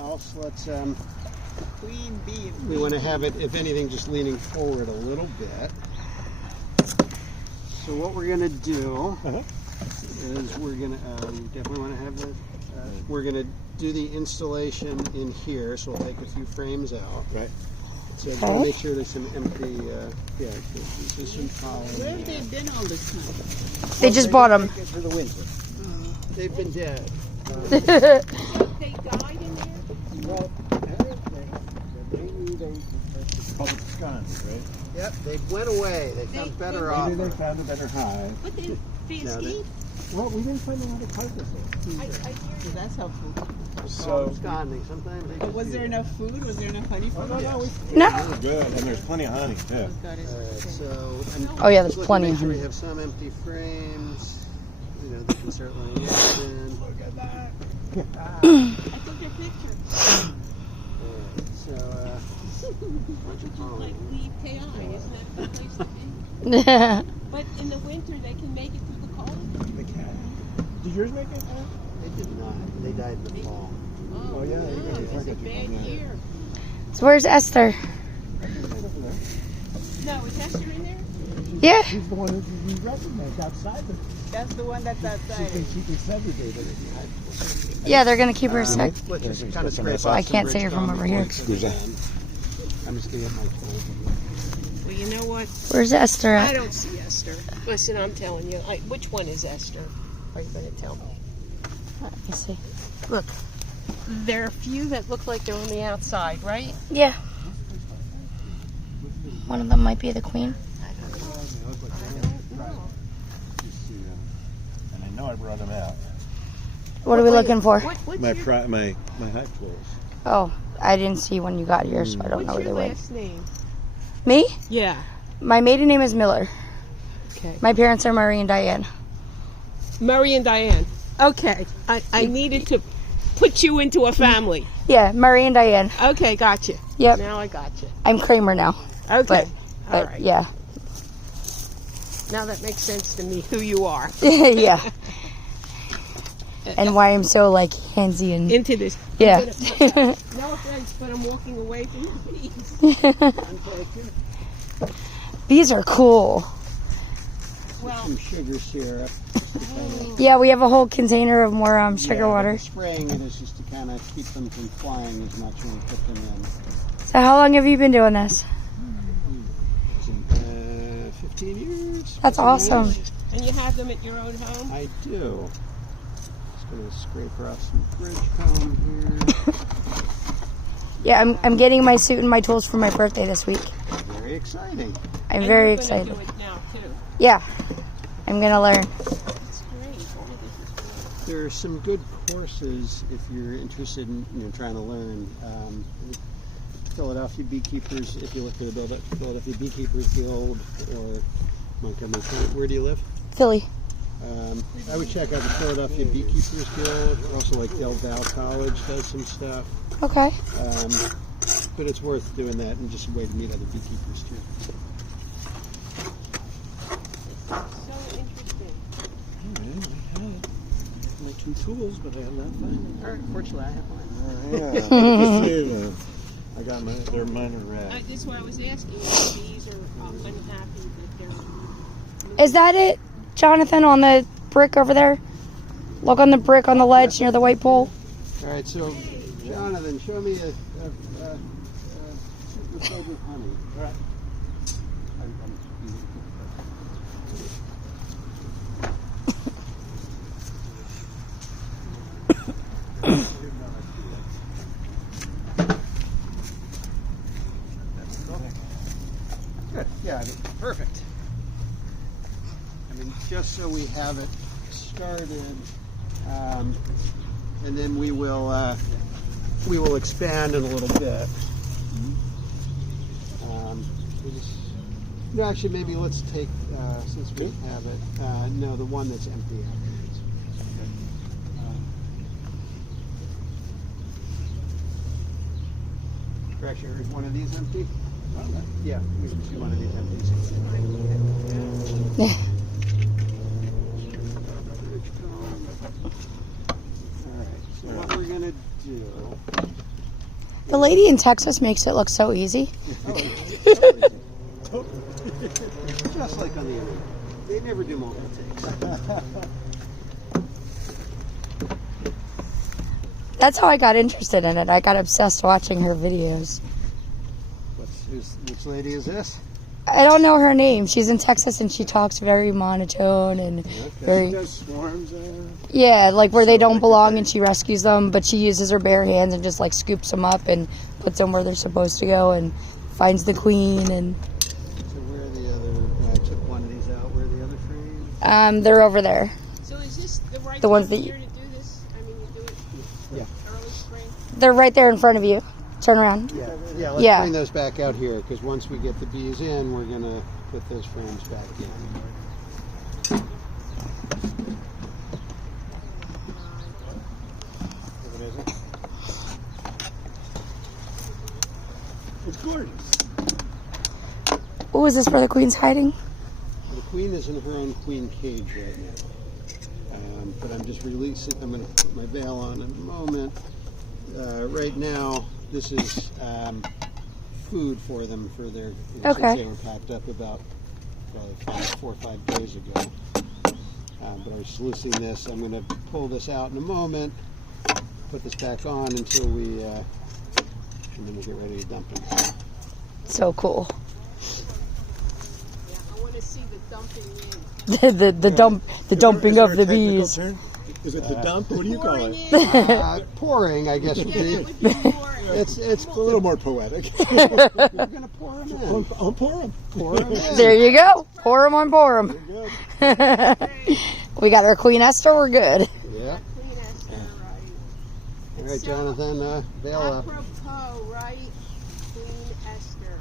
else, let's Queen bee. we want to have it, if anything, just leaning forward a little bit. So what we're going to do is we're going to we definitely want to have the we're going to do the installation in here, so we'll take a few frames out. Right. So we'll make sure there's some empty there's some pollen. Where have they been all this time? They just bought them. For the winter. They've been dead. They died in there? Well, It's called scones, right? yep, they went away. They found better off. Maybe they found a better hive. What did they escape? Well, we didn't find a lot of carcasses. I hear you. That's helpful. So absconding. Sometimes they just Was do there that. enough food? Was there enough honey for them? No. We're good, and there's plenty of honey too. Got it. So, and Oh yeah, there's just plenty make of sure we honey. have some empty frames. You know, they can start letting air in. Look at that. I took your picture. So, Would you like leave KI? Isn't that a good place to be? But in the winter, they can make it through the cold. The cat. Did yours make it? they did not. They died in the fall. Oh, yeah, you're gonna It was a bad year. So where's Esther? No, is Esther in there? Yeah. She's the one who we recognized outside. That's the one that's outside. She can segregate it. Yeah, they're gonna keep her a sec. Let's just kind of scrape I off some can't see rich her from gum over here. before it's done. I'm just gonna get my tool. Well, you know what? Where's Esther I at? don't see Esther. Listen, I'm telling you. Which one is Esther? Are you going to tell me? Let me see. Look, there are a few that look like they're on the outside, right? Yeah. One of them might be the queen. And I know I brought them out. What are we looking for? What's My your, my hive tools. Oh, I didn't see when you got yours, so I don't know what's where they your went. last name? Me? Yeah. My maiden name is Miller. Okay. My parents are Murray and Diane. Murray and Diane. Okay. I needed to put you into a family. Yeah, Murray and Diane. Okay, gotcha. Yep. Now I got you. I'm Kramer now. Okay. But All right. yeah. Now that makes sense to me who you are. Yeah. And why I'm so like handsy and Into this. yeah. No offense, but I'm walking away from the bees. These are cool. Well, Some sugar syrup. Yeah, we have a whole container of more sugar water. Spraying it is just to kind of keep them from flying as much when we put them in. So how long have you been doing this? 15 years. That's awesome. and you have them at your own home? I do. Just going to scrape off some fridge comb here. Yeah, I'm getting my suit and my tools for my birthday this week. Very exciting. I'm And very you're gonna excited. do it now too. Yeah, I'm gonna learn. That's great. All of this is great. There are some good courses if you're interested in trying to learn. Philadelphia Beekeepers, if you look for the Philadelphia Beekeepers Guild or Montgomery County. Where do you live? Philly. I would check out the Philadelphia Beekeepers Guild. Also, like Del Val College does some stuff. Okay. But it's worth doing that and just a way to meet other beekeepers too. So interesting. My two tools, but I have not found them. Fortunately, I have mine. Yeah. I got mine. They're mine are red. That's why I was asking. If the bees are unhappy that they're. Is that it, Jonathan, on the brick over there? Look on the brick on the ledge near the white pole. All right, so Jonathan, show me a super filled with honey. All right. Good. Yeah, I mean, perfect. I mean, just so we have it started, and then we will expand in a little bit. No, actually, maybe let's take since we have it. No, the one that's empty afterwards. Actually, is one of these empty? Yeah, we can see one of these empty. All right, so what we're going to do The lady in Texas makes it look so easy. Just like on the internet. They never do multiple takes. That's how I got interested in it. I got obsessed watching her videos. Which lady is this? I don't know her name. She's in Texas and she talks very monotone and She very, does swarms. yeah, like where they don't belong and she rescues them, but she uses her bare hands and just like scoops them up and puts them where they're supposed to go and finds the queen. And So where are the other? I took one of these out. Where are the other frames? they're over there. So is this the right The ones time that of you- year to do this? I mean, you do it Yeah. early spring? They're right there in front of you. Turn around. Yeah. Let's Yeah. bring those back out here because once we get the bees in, we're gonna put those frames back in. It's gorgeous. Oh, is this where the queen's hiding? The queen is in her own queen cage right now. But I'm just releasing. I'm going to put my veil on in a moment. Right now, this is food for them for their. Okay. Since they were packed up about probably 4 or 5 days ago. But I was loosing this. I'm going to pull this out in a moment. Put this back on until we, and then we'll get ready to dump them. So cool. Yeah, I want to see the dumping in. the dumping of the bees. Is it the dump? What do you call Pouring it? in. Pouring, I guess would Yeah, be. that would be more. It's A little more poetic. We're going to pour them in. I'll pour them. Pour them in. There you go. Pour them on pour them. Good. We got our Queen Esther. We're good. Yeah. Queen Esther, right? All right, Jonathan, veil up. Apropos, right? Queen Esther.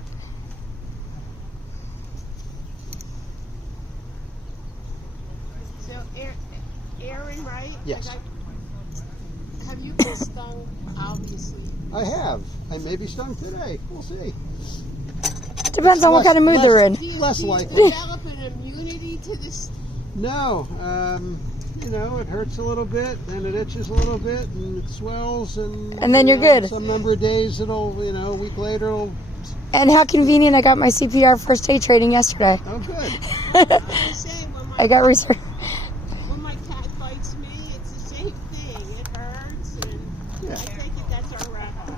So, Aaron, right? Yes. Have you been stung, obviously? I have. I may be stung today. We'll see. Depends on what kind of mood they're in. Do you Less do you likely. develop an immunity to this? No. You know, it hurts a little bit, and it itches a little bit, and it swells, and then you're good. Some number of days, it'll, a week later, it'll. And how convenient! I got my CPR first aid training yesterday. Oh, good. I say when I got research. when my cat bites me, it's the same thing. It hurts, and Yeah. I take it that's our rabbi.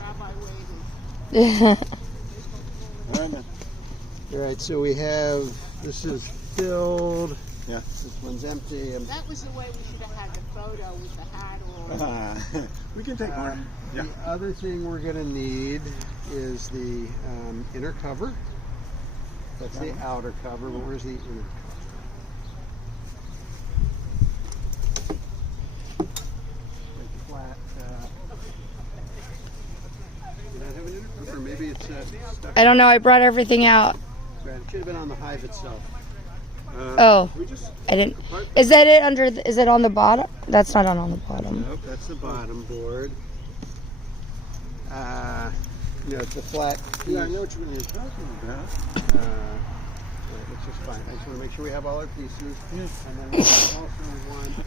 Rabbi waiting. All right, then. All right, so we have. This is filled. Yeah. This one's empty. That was the way we should have had the photo with the hat on. We can take more. Yeah. The other thing we're going to need is the inner cover. That's the outer cover, but where's the inner cover? Like flat. Did I have an inner cover? Maybe it's stuck. I don't know. I brought everything out. Right, it should have been on the hive itself. Oh, We just I didn't. Is that it under? Is it on the bottom? That's not on the bottom. Nope, that's the bottom board. It's a flat piece. Yeah, I know what you're talking about. It's just fine. I just want to make sure we have all our pieces. Yes. And then we also want some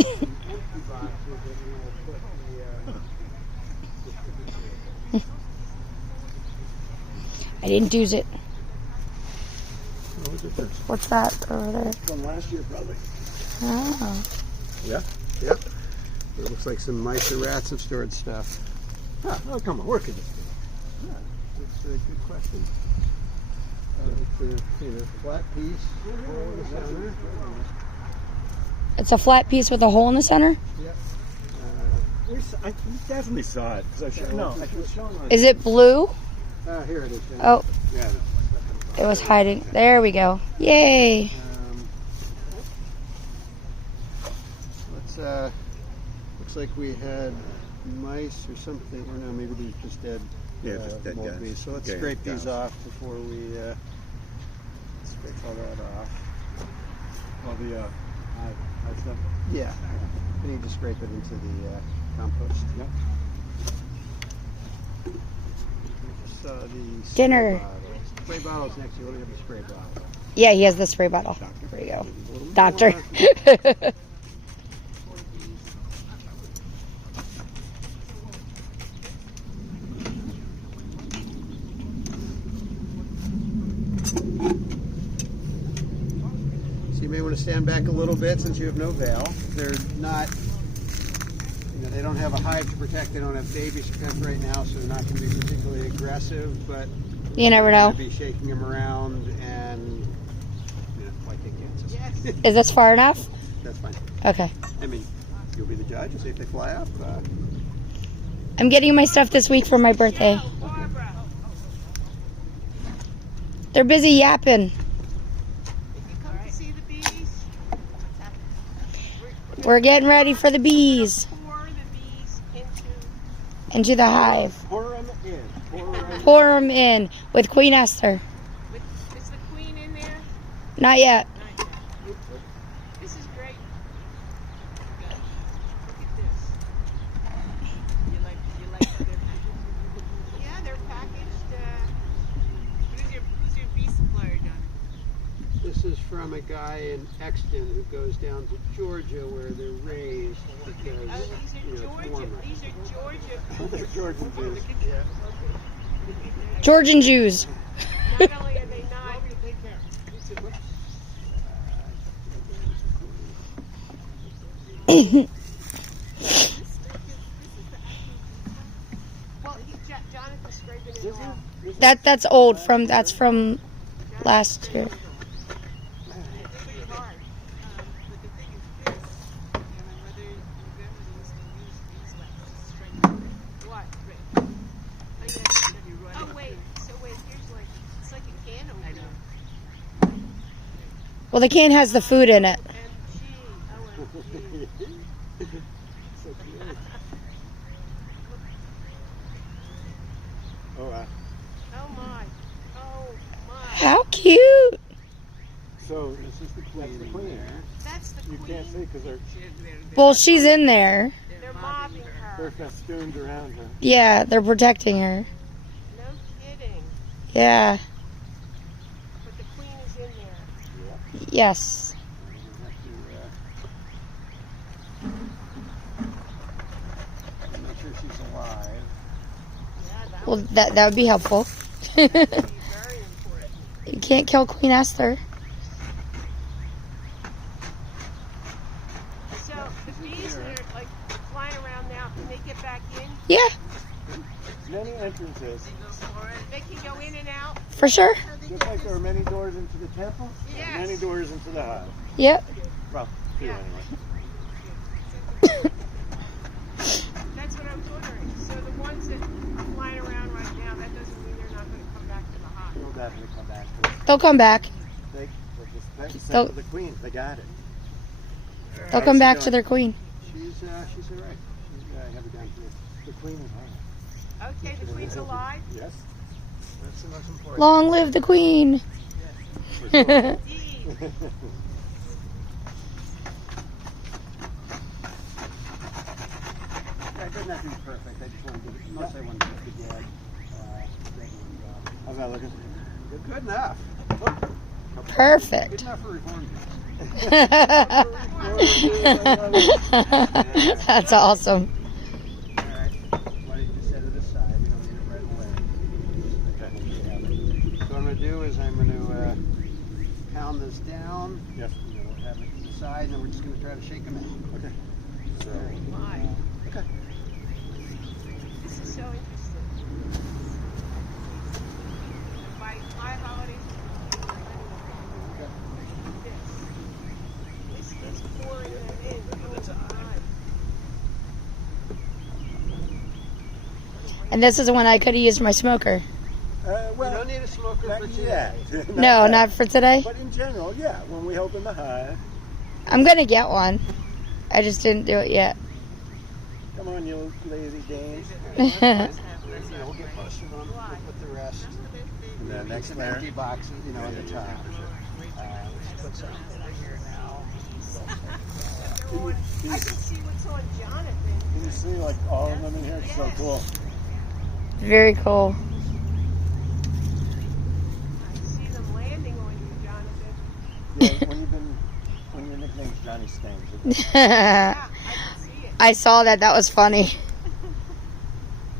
empty boxes that we will put the. I didn't use it. What was it? What's that over there? From last year, probably. Oh. Yeah. Yep. It looks like some mice or rats have stored stuff. Huh, oh, come on, work it. That's a good question. It's a flat piece. In the center. It's a flat piece with a hole in the center. Yep. We definitely saw it. I was showing on Is it blue? Here it is. Oh, Yeah. it was hiding. There we go. Yay. Looks like we had mice or something. Or no, maybe these just dead. Yeah, just dead mold guys. bees. So let's Okay, scrape these guys. off before we scrape all that off. all the high stuff. Yeah. We need to scrape it into the compost. Yep. The Dinner. Spray bottles next to you. What do you have the spray bottle? Yeah, he has the spray bottle. There you go. Doctor. So you may want to stand back a little bit since you have no veil. They're not, they don't have a hive to protect. They don't have babies to protect right now, so they're not going to be particularly aggressive, but You never know. be shaking them around and like they Kansas. Yes. Is this far enough? That's fine. Okay. I mean, you'll be the judge and see if they fly up. I'm getting my stuff this week for my birthday. Barbara. They're busy yapping. If you come to see the bees, We're getting ready for the bees. pour the bees Into the hive. Pour them in. Pour them in with Queen Esther. is the queen in there? Not yet. Not yet. This is great. Look at this. You like how they're packaged? Yeah, they're packaged. Who's your bee supplier done? This is from a guy in Exton who goes down to Georgia where they're raised because These are it's Georgia. warmer. These are Georgia. They're Georgian Jews. Yeah. Georgian Jews. Not only are they not. Well, Jonathan's scraping it off. That's old that's from last year. It's pretty hard. But the thing is this, whether your grandmother used to use beeswax to strengthen it. What? Oh, wait. So wait, here's like, it's like a can opener. Well, the can has the food in it. OMG. So cute. Oh, wow. Oh my. Oh my. How cute. So this is the queen. That's the You queen. can't see because Well, she's in there. They're mobbing they're her. festooned around her. Yeah, they're protecting her. No kidding. Yeah. But the queen is in there. Yes. Make sure she's alive. Yeah, that Well, that would be helpful. would be very important. You can't kill Queen Esther. So the bees that are like flying around now, can they get back in? Yeah, Many entrances. They can go in and out? for sure. Just like there are many doors into the temple, there are many Yes. doors into the hive. Yep. Well, two Yeah. anyway. That's what I was wondering. So the ones that are flying around right now, that doesn't mean they're not going to come back to the hive. They'll definitely come back to it. They'll come back. They just They'll- sent to the queen. They got it. They'll come back to their queen. She's all right. She's, I have her down here. The queen is high. Okay, the queen's alive? Yes. That's the most important. Long live the queen. For sure. Indeed. It doesn't have to be perfect. I just want to give it, mostly I want to give it the regular job. How's that looking? Good enough. Good Perfect. enough for reform. That's awesome. All right. Why don't you just set it aside? You don't need it right away. So what I'm going to do is I'm going to pound this down. Yes. Have it to the side, and then we're just going to try to shake them out. Okay. So, My. Okay. This is so interesting. My holidays. This is pouring them in. Oh, my. And this is the one I could have used my smoker. You well, don't need a smoker not for today. yet. No, yet. not for today. But in general, yeah. When we open the hive, I'm going to get one. I just didn't do it yet. come on, you lazy dames. We'll get most of them. We'll put the rest. And then next Some layer. empty boxes, on the top. Let's put some over here now. I can see what's on Jonathan. Can you see like all of them in here? It's so cool. Very cool. I see them landing on you, Jonathan. When your nickname's Johnny Stains. Yeah, I can see it. I saw that. That was funny.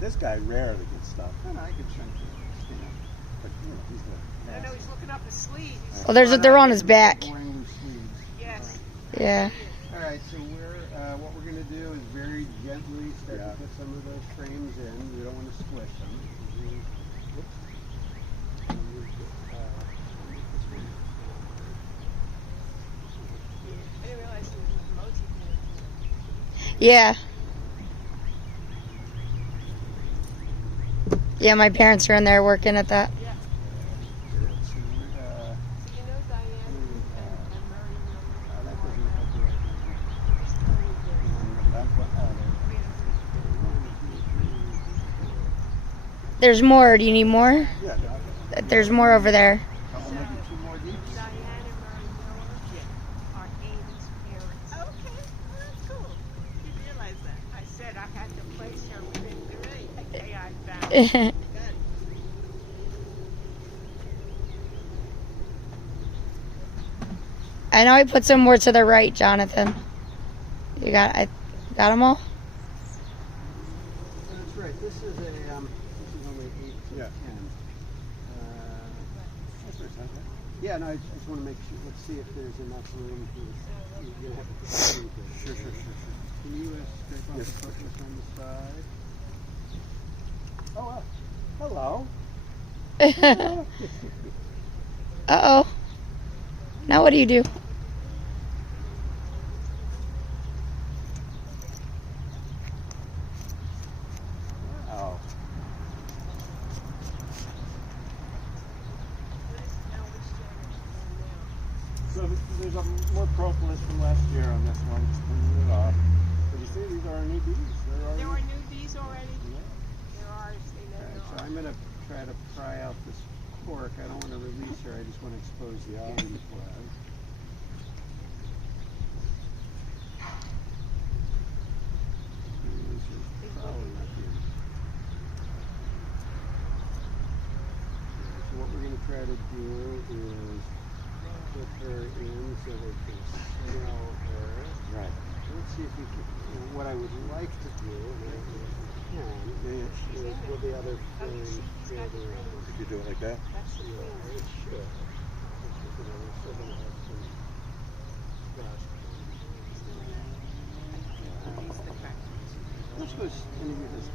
This guy rarely gets stuff. No, I could chunk it. You know. But he's I know the he's looking up his sleeve. Well, they're on his back. Boring sleeves. Yes. Yeah. All right, so what we're going to do is very gently start to put some of those frames in. We don't want to squish them. I didn't realize there was a motif in it. Yeah. Yeah, my parents are in there working at that. Yeah. So you know Diane and Murray There's more. Do you need more? Yeah. There's more over there. Diane and Murray Miller are Amy's parents. Okay, well, that's cool. You realize that. I said I had to place her within the AI bound. I know I put some more to the right, Jonathan. I got them all? That's right. This is only 8 to 10. That's very simple. Yeah, no, I just want to make sure. Let's see if there's enough room to. You're gonna have to put the screws in. Sure. Can you scrape off the focus on the side? Oh, hello. Uh-oh. Now what do you do? Wow. So there's a more propolis from last year on this one. Just cleaning it off. But you see, these are new bees. There are new bees already. Yeah. There are. So I'm gonna try to pry out this cork. I don't want to release her. I just want to expose the queen flag. So what we're going to try to do is put her in so they can smell her. Right. Let's see if we can. What I would like to do, and I don't know if we can, is with the other frame the other end. If you do it like that. That's the Yeah, queen. it should. We're still going to have some dust. He's the crack. Let's go. Any of this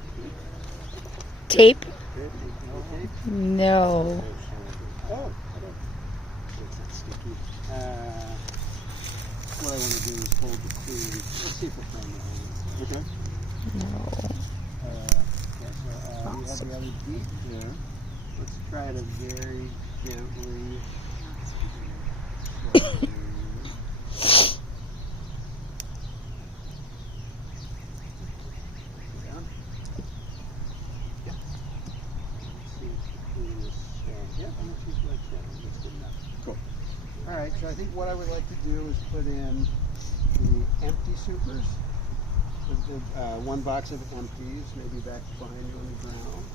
Tape? tape? No. Oh. It's not sticky. What I want to do is hold the queen. Let's see if we'll find the hole. Okay. No. We have the other beak here. Let's try to very gently. Down. Yeah. Let's see if the queen is strong. Yeah, I'm not too much down. That's good enough. Cool. All right, so I think what I would like to do is put in the empty supers. One box of empties, maybe back behind you on the ground.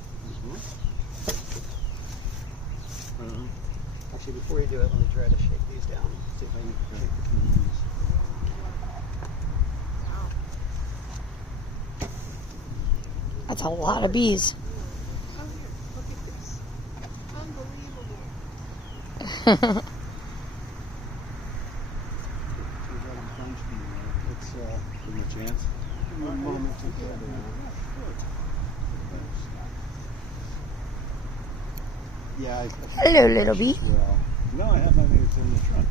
Actually, before you do it, let me try to shake these down. See if I can shake the bees. That's a lot of bees. Oh, here, look at this. Unbelievable. We've got a bunch here. Let's Give me a chance. give me a moment to get it. Yeah, Hello, little bee. Well. No, I have nothing that's in the trunk.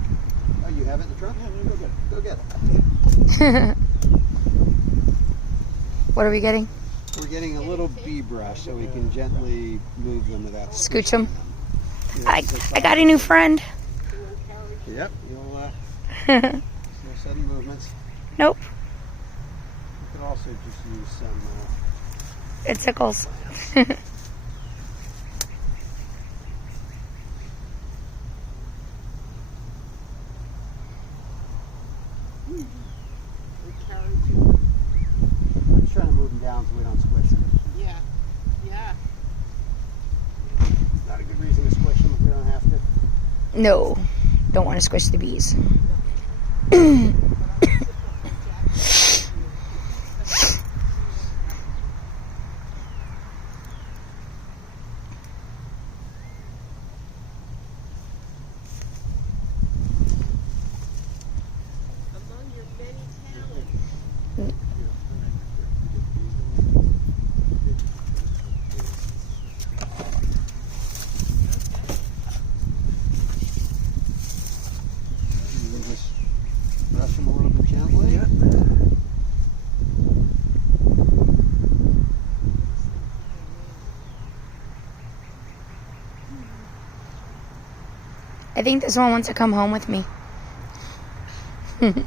Oh, you have it in the trunk? Yeah, let me go get it. Go get it. What are we getting? We're getting a little bee brush so we can gently move them without Scooch 'em. squishing them. I got a new friend. Yep, no sudden movements. Nope. You could also just use some. It tickles. I'm trying to move them down so we don't squish them. Yeah. Yeah. Not a good reason to squish them if we don't have to. No. don't want to squish the bees. Among your many talents. You can just brush them a little bit gently. I think this one wants to come home with me. Would not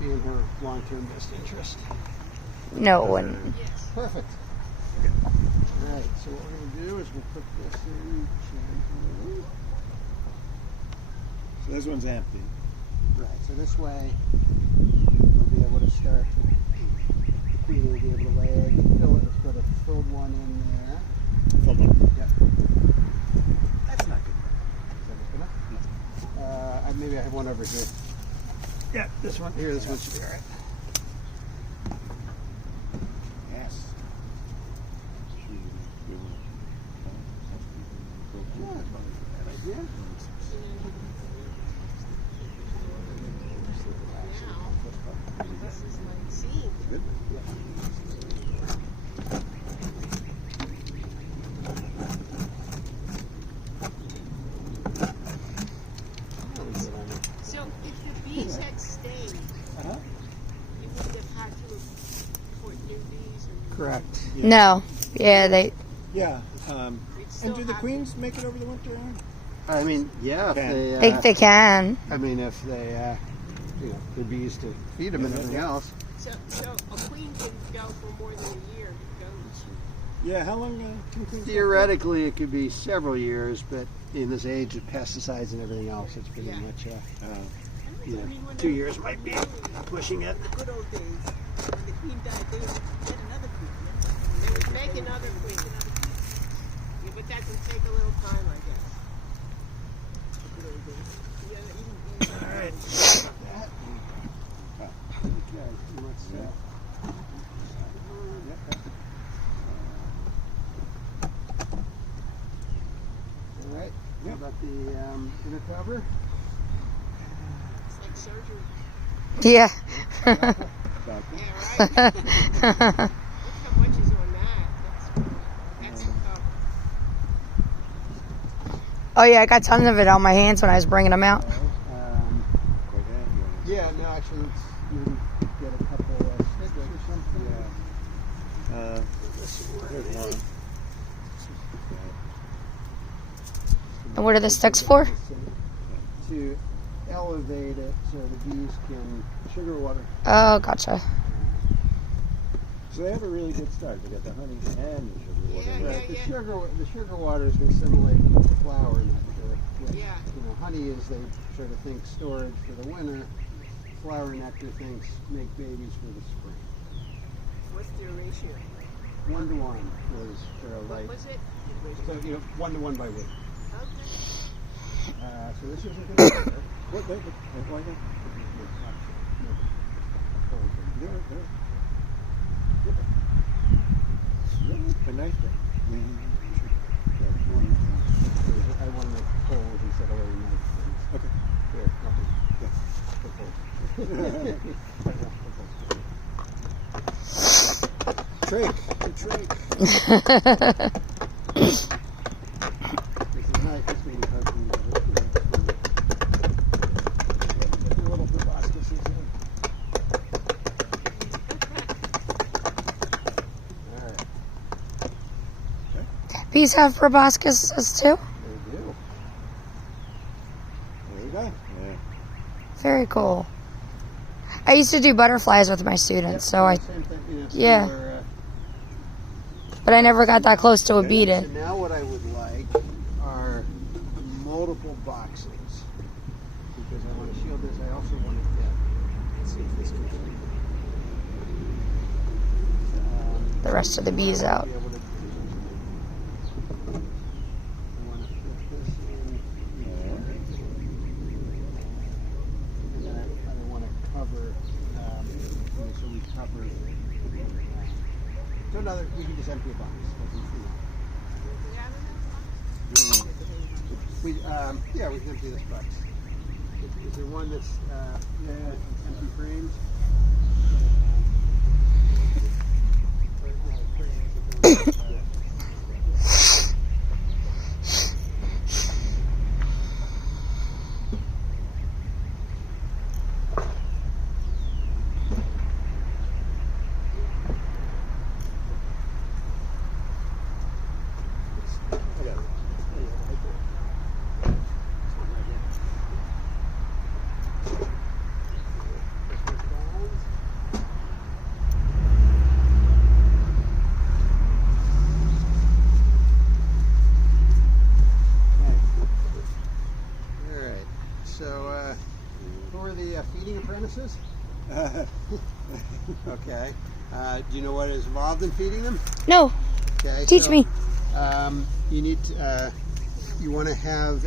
be in her long-term best interest. No one. Perfect. All right, so what we're going to do is we'll put this in gently. So this one's empty. Right, so this way we'll be able to start. The queen will be able to lay egg and fill it. Let's put a filled one in there. Filled one. Yep. That's not good. Is that good enough? Maybe I have one over here. Yeah, this one here. This one should be all right. Yes. Yeah. Now, this is like seeing. Good. So if the bees had stayed, Uh-huh. you wouldn't have had to import new bees or Correct. Yeah. No. Yeah, they. Yeah. you'd still And do the have- queens make it over the winter? I mean, yeah. If Okay. they, I think they can. I mean, if they, the bees to feed them and everything else. So a queen can go for more than a year. Goes. Yeah. How long can queens go? Theoretically, it could be several years, but in this age of pesticides and everything else, it's pretty Yeah. much, I you know, mean, when 2 they- years might be pushing it. In the good old days, when the queen died, they would get another queen. They would make another queen. Yeah, but that would take a little time, I guess. The good old days. Yeah, even All right. Okay, let's, all right. How about the inner cover? it's like surgery. Yeah. About Yeah, right? Look how much is on that. That's the cover. Oh yeah, I got tons of it on my hands when I was bringing them out. Yeah, no, actually, let's maybe get a couple sticks or something. Yeah. There's one. And what are the sticks for? To elevate it so the bees can sugar water. Oh, gotcha. So they have a really good start. They got the honey and the sugar water. Yeah, Right. The sugar water is going to simulate flower nectar. Which, Yeah. You know, honey is they sort of think storage for the winter. Flower nectar thinks make babies for the spring. What's their ratio? 1-to-1 is for a What light. was it? So 1-to-1 by weight. Okay. So this isn't going to be there. What? Why not? There. A nice thing. I want to make holes instead of very nice things. Okay. Here, nothing. Yeah. Trach. The trach. This is nice. This will be hard for me to do. Put the little proboscises in. All right. Bees have proboscises too? They do. There we go. Yeah. Very cool. I used to do butterflies with my students, so I, Same thing, you know, so yeah. we're, but I never got that close to a bee so to. now what I would like are multiple boxes because I want to shield this. I also want to get. Let's see if this can. The rest of the bees out. Be able to- I want to put this in. covered. So another, you can just empty a box. We yeah, we can empty this box. Is there one that's empty frames? So, who are the feeding apprentices? Okay. Do you know what is involved in feeding them? No. Okay. Teach me. You need to, you want to have